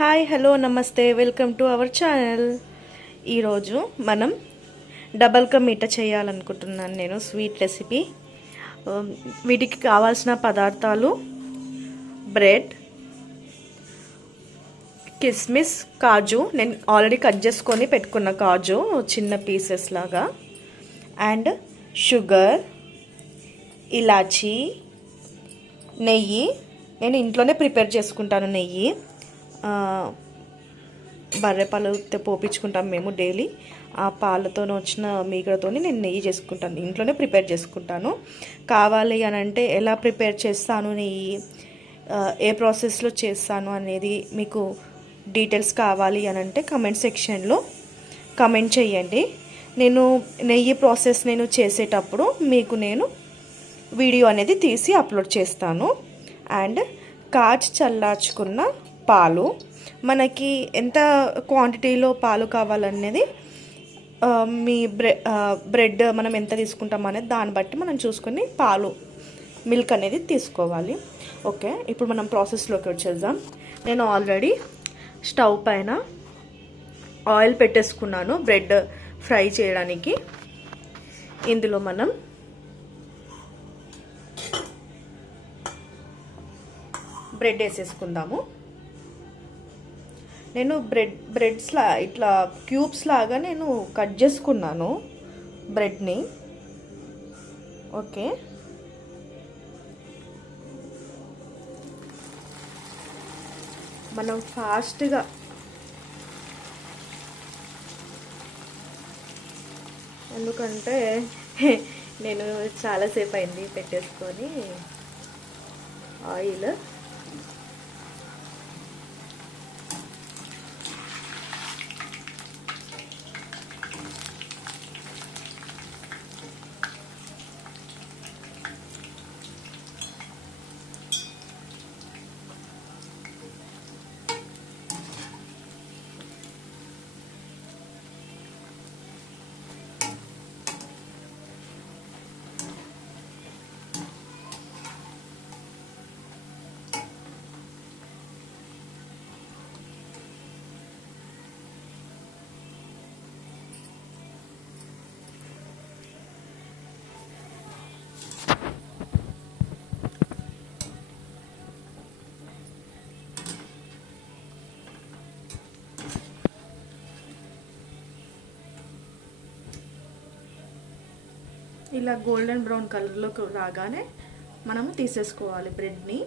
Hi hello నమస్తే welcome to our channel. ఈరోజు మనం డబల్ కా మీఠా చేయాలనుకుంటున్నాను నేను స్వీట్ రెసిపీ. వీటికి కావాల్సిన పదార్థాలు బ్రెడ్, కిస్మిస్, కాజు. నేను ఆల్రెడీ కట్ చేసుకొని పెట్టుకున్న కాజు చిన్న పీసెస్ లాగా, అండ్ షుగర్, ఇలాచీ, నెయ్యి. నేను ఇంట్లోనే ప్రిపేర్ చేసుకుంటాను నెయ్యి. బర్రె పాలు పోపించుకుంటాం మేము డైలీ. ఆ పాలతో వచ్చిన మీగడతో నేను నెయ్యి చేసుకుంటాను, ఇంట్లోనే ప్రిపేర్ చేసుకుంటాను. కావాలి అని అంటే ఎలా ప్రిపేర్ చేస్తాను నెయ్యి, ఏ ప్రాసెస్లో చేస్తాను అనేది మీకు డీటెయిల్స్ కావాలి అని అంటే కమెంట్ సెక్షన్లో కమెంట్ చేయండి. నేను నెయ్యి ప్రాసెస్ నేను చేసేటప్పుడు మీకు నేను వీడియో అనేది తీసి అప్లోడ్ చేస్తాను. అండ్ కాచి చల్లార్చుకున్న పాలు, మనకి ఎంత క్వాంటిటీలో పాలు కావాలనేది మీ బ్రెడ్ మనం ఎంత తీసుకుంటాం అనేది దాన్ని బట్టి మనం చూసుకొని పాలు మిల్క్ అనేది తీసుకోవాలి. ఓకే, ఇప్పుడు మనం ప్రాసెస్లోకి వచ్చేద్దాం. నేను ఆల్రెడీ స్టవ్ పైన ఆయిల్ పెట్టేసుకున్నాను బ్రెడ్ ఫ్రై చేయడానికి. ఇందులో మనం బ్రెడ్ వేసేసుకుందాము. నేను బ్రెడ్స్లా ఇట్లా క్యూబ్స్ లాగా నేను కట్ చేసుకున్నాను బ్రెడ్ని. ఓకే, మనం ఫాస్ట్గా ఎందుకంటే నేను చాలాసేపు అయింది పెట్టేసుకొని ఆయిల్. ఇలా గోల్డెన్ బ్రౌన్ కలర్లోకి రాగానే మనము తీసేసుకోవాలి బ్రెడ్ని.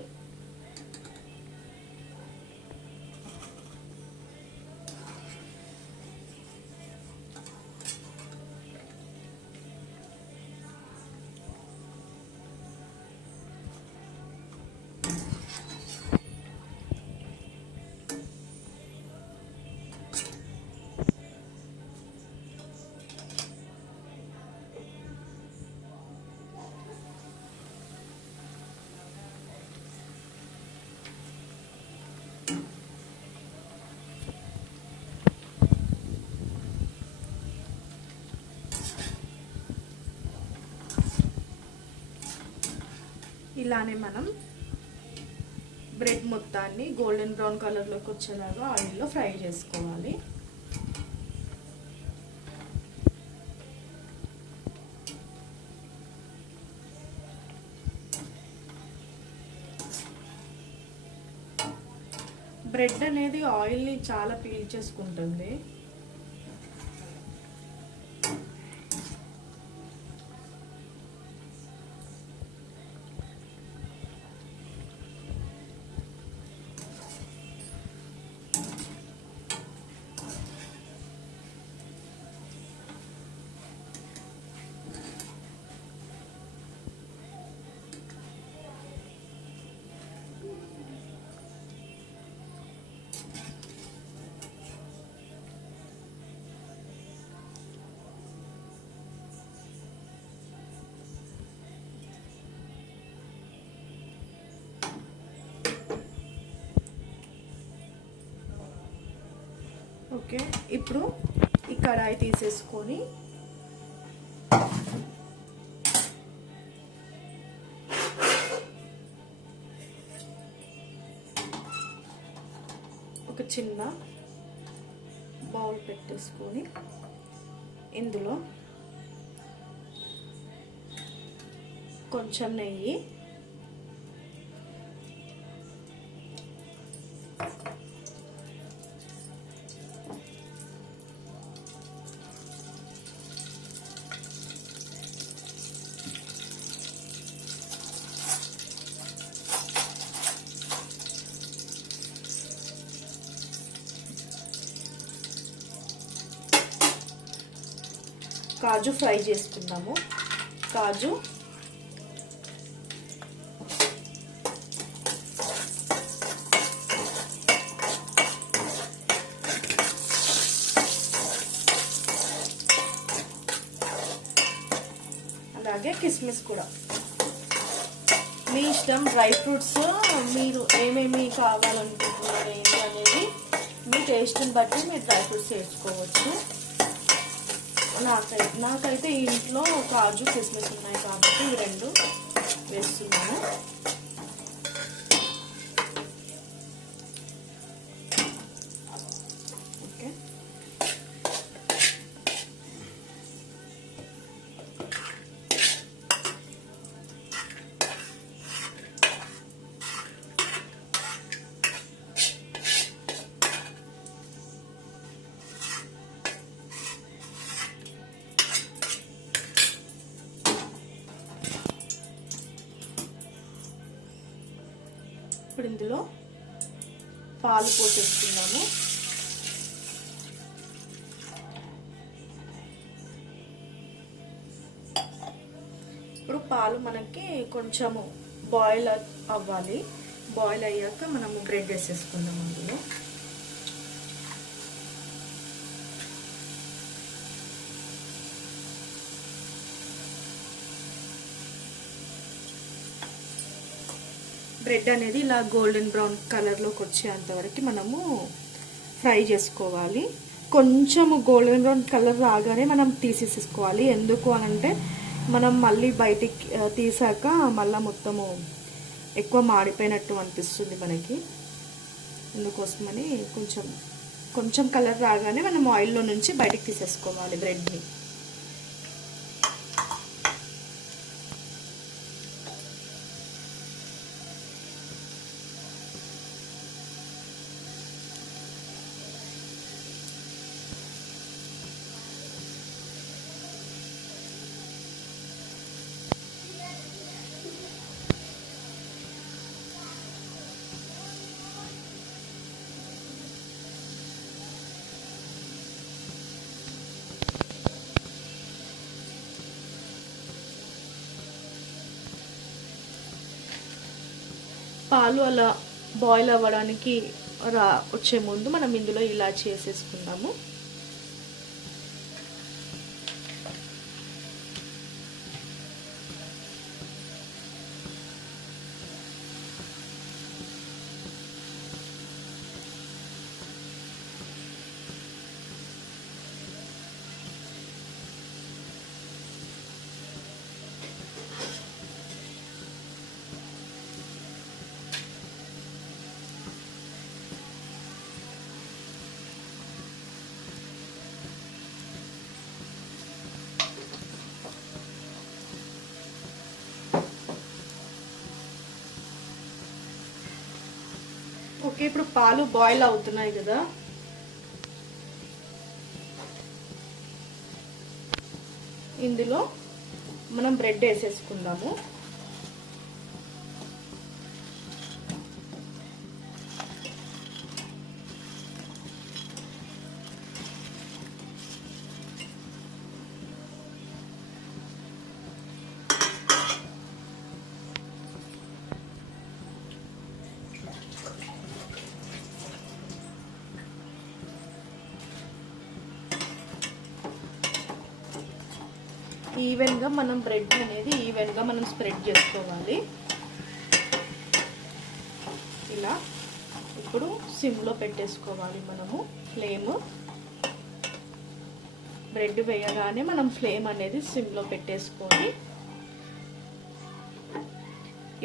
ఇలానే మనం బ్రెడ్ మొత్తాన్ని గోల్డెన్ బ్రౌన్ కలర్లోకి వచ్చేలాగా ఆయిల్లో ఫ్రై చేసుకోవాలి. బ్రెడ్ అనేది ఆయిల్ని చాలా పీల్చేసుకుంటుంది. ఓకే, ఇప్పుడు ఈ కడాయి తీసేసుకొని ఒక చిన్న బౌల్ పెట్టేసుకొని ఇందులో కొంచెం నెయ్యి, కాజు ఫ్రై చేసుకుందాము. కాజు అలాగే కిస్మిస్ కూడా మీ ఇష్టం. డ్రై ఫ్రూట్స్ మీరు ఏమేమి కావాలనుకుంటున్నారు ఏంటి అనేది మీ టేస్ట్ని బట్టి మీరు డ్రై ఫ్రూట్స్ వేసుకోవచ్చు. నాకైతే ఇంట్లో కాజు కిస్మిస్ ఉన్నాయి కాబట్టి ఇవి రెండు వేస్తున్నాను. ఓకే, ఇప్పుడు ఇందులో పాలు పోసేస్తున్నాము. ఇప్పుడు పాలు మనకి కొంచెము బాయిల్ అవ్వాలి. బాయిల్ అయ్యాక మనము బ్రెడ్ వేసేసుకుందాం అందులో. బ్రెడ్ అనేది ఇలా గోల్డెన్ బ్రౌన్ కలర్లోకి వచ్చేంత వరకు మనము ఫ్రై చేసుకోవాలి. కొంచెము గోల్డెన్ బ్రౌన్ కలర్ రాగానే మనం తీసేసుకోవాలి. ఎందుకు అనంటే మనం మళ్ళీ బయటికి తీసాక మళ్ళీ మొత్తము ఎక్కువ మాడిపోయినట్టు అనిపిస్తుంది మనకి. అందుకోసమని కొంచెం కలర్ రాగానే మనం ఆయిల్లో నుంచి బయటికి తీసేసుకోవాలి బ్రెడ్ని. పాలు అలా బాయిల్ అవ్వడానికి వచ్చే ముందు మనం ఇందులో ఇలాచీ వేసేసుకుందాము. ఓకే, ఇప్పుడు పాలు బాయిల్ అవుతున్నాయి కదా, ఇందులో మనం బ్రెడ్ వేసేసుకుందాము. ఈవెన్గా మనం బ్రెడ్ అనేది ఈవెన్గా మనం స్ప్రెడ్ చేసుకోవాలి. ఇలా ఇప్పుడు సిమ్లో పెట్టేసుకోవాలి మనము ఫ్లేమ్. బ్రెడ్ వేయగానే మనం ఫ్లేమ్ అనేది సిమ్లో పెట్టేసుకొని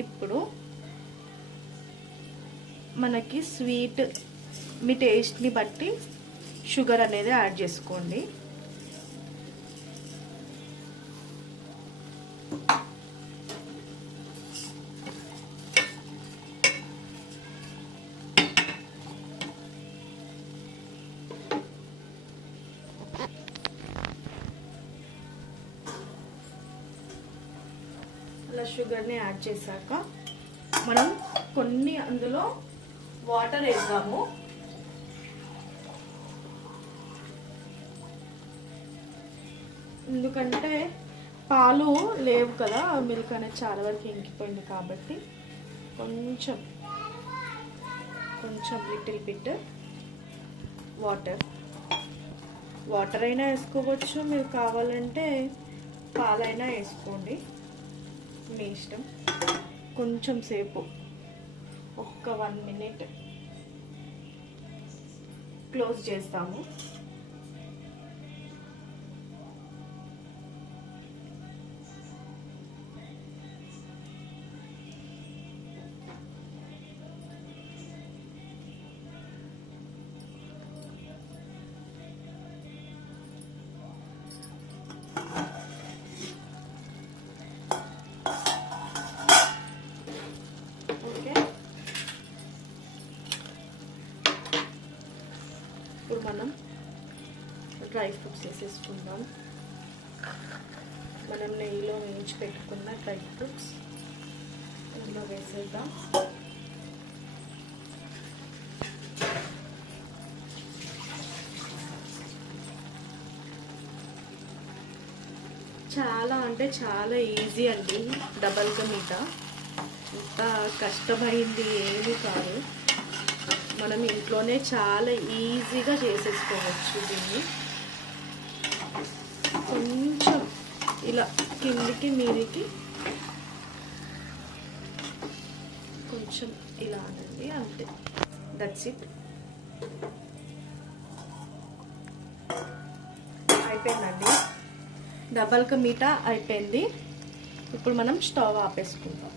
ఇప్పుడు మనకి స్వీట్ మీ టేస్ట్ని బట్టి షుగర్ అనేది యాడ్ చేసుకోండి. అలా షుగర్ని యాడ్ చేశాక మనం కొన్ని అందులో వాటర్ వేద్దాము. ఎందుకంటే పాలు లేవు కదా, మిల్క్ అనేది చాలా వరకు ఇంకిపోయింది కాబట్టి కొంచెం లిటిల్ బిట్ వాటర్ అయినా వేసుకోవచ్చు, మీరు కావాలంటే పాలైనా వేసుకోండి, మీ ఇష్టం. కొంచెం సేపు ఒక్క 1 minute క్లోజ్ చేస్తాము. ఇప్పుడు మనం డ్రై ఫ్రూట్స్ వేసేసుకుందాం. మనం నెయ్యిలో వేయించి పెట్టుకున్న డ్రై ఫ్రూట్స్ అందులో వేసేద్దాం. చాలా అంటే చాలా ఈజీ అండి డబల్ కా మీఠా. ఇంత కష్టమైంది ఏమీ కాదు, మనం ఇంట్లోనే చాలా ఈజీగా చేసేసుకోవచ్చు. దీన్ని కొంచెం ఇలా కిందికి మీదికి కొంచెం ఇలా అనండి, అంతే. That's it. అయిపోయిందండి, డబల్ కా మీఠా అయిపోయింది. ఇప్పుడు మనం స్టవ్ ఆపేసుకుందాం.